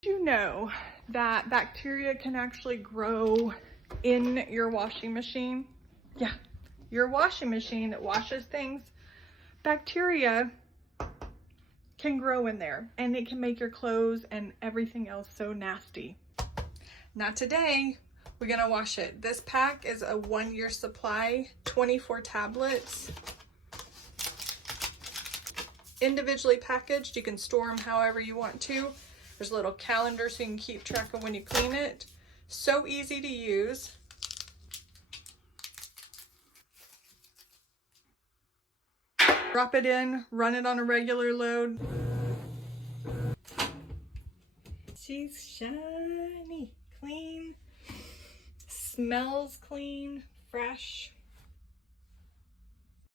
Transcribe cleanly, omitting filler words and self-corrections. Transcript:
Did you know that bacteria can actually grow in your washing machine? Yeah, your washing machine that washes things, bacteria can grow in there and it can make your clothes and everything else so nasty. Not today. We're gonna wash it. This pack is a 1-year supply, 24 tablets. Individually packaged. You can store them however you want to. There's a little calendar so you can keep track of when you clean it. So easy to use. Drop it in, run it on a regular load. She's shiny, clean, smells clean, fresh.